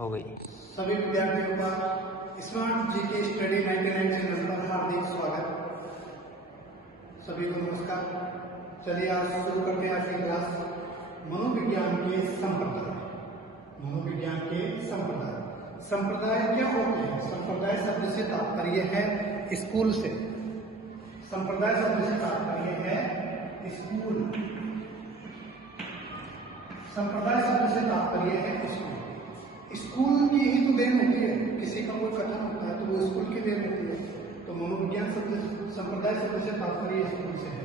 हो गई। सभी विद्यार्थियों का स्मार्ट जीके स्टडी 99 चैनल पर हार्दिक स्वागत। सभी को नमस्कार। चलिए आज शुरू करते हैं आज की क्लास मनोविज्ञान के संप्रदाय। मनोविज्ञान के संप्रदाय। संप्रदाय क्या होते हैं? संप्रदाय शब्द से तात्पर्य है स्कूल से। संप्रदाय शब्द से तात्पर्य है स्कूल। संप्रदाय शब्द से तात्पर्य है स्कूल। स्कूल की ही तो देन होती है। किसी का कोई कथन होता है तो वो स्कूल की देन होती है। तो मनोविज्ञान शब्द संप्रदाय शब्द से तात्पर्य स्कूल से है।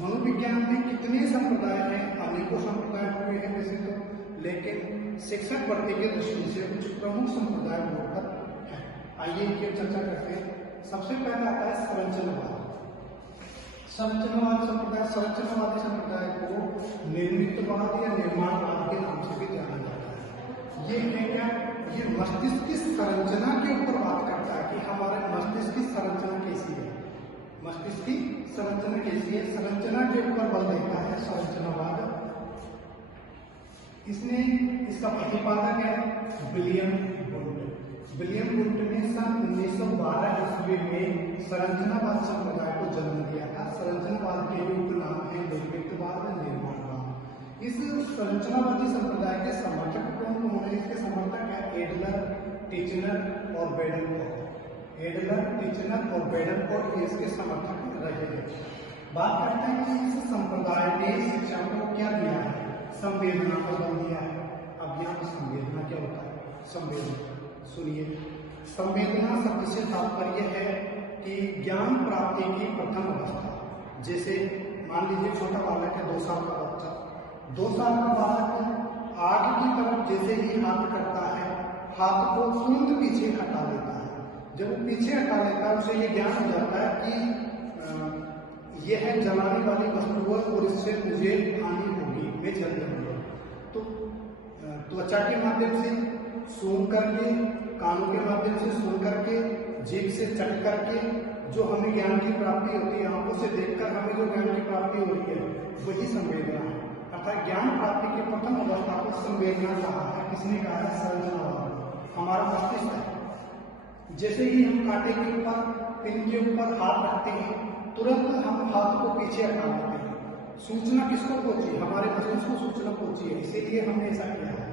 मनोविज्ञान में कितने संप्रदाय हैं? अनेकों संप्रदाय हुए हैं वैसे तो, लेकिन शिक्षक वर्ग की दृष्टि से कुछ प्रमुख संप्रदाय होकर है। आइए इनकी चर्चा करते हैं। सबसे पहला आता है संरचनावाद। संरचनावाद संप्रदाय, संरचनावादी संप्रदाय को निर्मितवाद या निर्माणवाद के नाम से भी जाना जाता है। ये है क्या? ये मस्तिष्क की संरचना के ऊपर बात करता है कि हमारे मस्तिष्क की संरचना कैसी है। मस्तिष्क की संरचना कैसी है, संरचना के ऊपर बल देता है संरचनावाद। इसने इसका प्रतिपादक है विलियम वुंट। विलियम वुंट ने सन 1912 ईस्वी में संरचनावाद संप्रदाय को जन्म दिया था। संरचनावाद के भी उपनाम है निर्मितवाद, निर्माणवाद। इस संरचनावादी संप्रदाय के समर्थक कौन होंगे? इसके समर्थक है एडलर, टिचनर और बेडेनकोर्ट। एडलर, टिचनर और बेडेनकोर्ट ये इसके समर्थक रहे हैं। बात करते हैं कि इस संप्रदाय ने शिक्षा को क्या दिया है? संवेदना को बल दिया है। अब यहाँ पर संवेदना क्या होता है? संवेदना सुनिए। संवेदना शब्द से तात्पर्य है कि ज्ञान प्राप्ति की प्रथम अवस्था। जैसे मान लीजिए छोटा बालक है, 2 साल का बच्चा। 2 साल का बालक आगे की तरफ जैसे ही हाथ करता है, हाथ को तुरंत पीछे हटा लेता है। जब वो पीछे हटा लेता है उसे ये ज्ञान हो जाता है कि यह जलाने वाली वस्तु है और इससे मुझे हानि होगी, मैं जल जाऊंगा। तो त्वचा के माध्यम से सूंघ करके, कानों के माध्यम से सूंघ करके, जीभ से चट करके जो हमें ज्ञान की प्राप्ति होती है, आंखों से देखकर हमें जो ज्ञान की प्राप्ति हो रही है वही संवेदना है। अर्थात ज्ञान प्राप्ति की प्रथम अवस्था को संवेदना कहा है। किसने कहा है? संरचनावाद। हमारा मस्तिष्क है। जैसे ही हम कांटे के ऊपर, पिन के ऊपर हाथ रखते हैं, तुरंत हम हाथ को पीछे हटा लेते हैं। सूचना किसको पहुंची? हमारे मस्तिष्क को सूचना पहुंची है, इसीलिए हमने ऐसा किया है।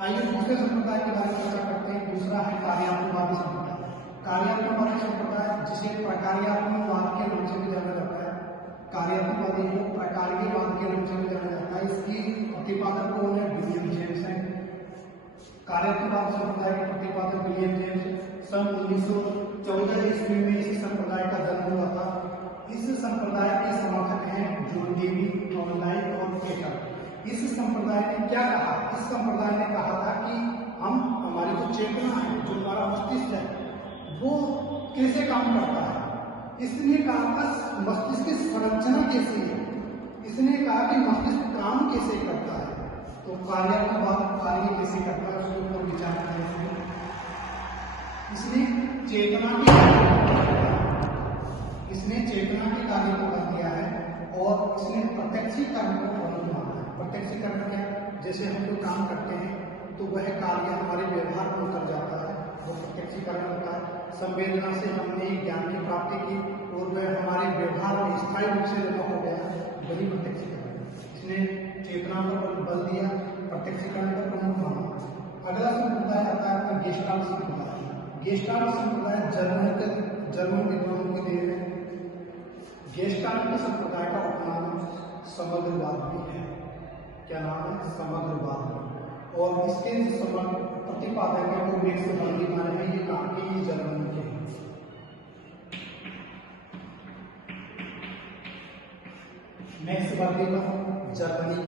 आइए दूसरे संप्रदाय के बारे में चर्चा करते हैं। दूसरा है कार्यात्मकवादी संप्रदाय। कार्यात्मकवादी संप्रदाय जिसे प्रकार्यात्मकवाद के नाम से भी जाना जाता है। कार्यात्मकवादी को प्रकार्यवाद के नाम से भी जाना जाता है। इसकी प्रतिपादक कौन है? विलियम जेम्स है। कार्यात्मकवाद संप्रदाय के प्रतिपादक विलियम जेम्स। सन 1914 ईस्वी में इस संप्रदाय का जन्म हुआ था। इस संप्रदाय के समर्थक हैं जॉन डेवी, थॉर्नडाइक और केटर। इस संप्रदाय ने क्या कहा? इस संप्रदाय ने कहा था कि हमारी जो चेतना है, जो हमारा मस्तिष्क है, वो कैसे काम करता है। इसने कहा था मस्तिष्क की संरचना कैसी है। इसने कहा कि मस्तिष्क काम कैसे करता है। तो कार्यात्मकवाद कार्य कैसे करता है उसके ऊपर विचार करेंगे। इसने चेतना के कार्य को कर दिया है और इसने प्रत्यक्षीकरण को प्रमुख माना है। प्रत्यक्षीकरण क्या? जैसे हम जो काम करते हैं तो वह कार्य हमारे व्यवहार में उतर जाता है, वो प्रत्यक्षीकरण होता है। संवेदना से हमने ज्ञान की प्राप्ति की और वह हमारे व्यवहार में स्थायी रूप से जमा हो गया, वही प्रत्यक्षीकरण। इसने चेतना पर बल दिया, प्रत्यक्षीकरण का प्रमुख माना। अगला संप्रदाय आता है अपना गेस्टाल्ट संप्रदाय। गेस्टाल्ट संप्रदाय जर्मन विद्वानों की देन है। गेस्टाल्ट के संप्रदाय का उपनाम समग्रवाद भी है। क्या नाम है? समग्रवाद। और इसके प्रतिपादक है वो मैक्स बर्गमैन है। ये कहाँ के? ये जर्मनी के। Max Burgman Germany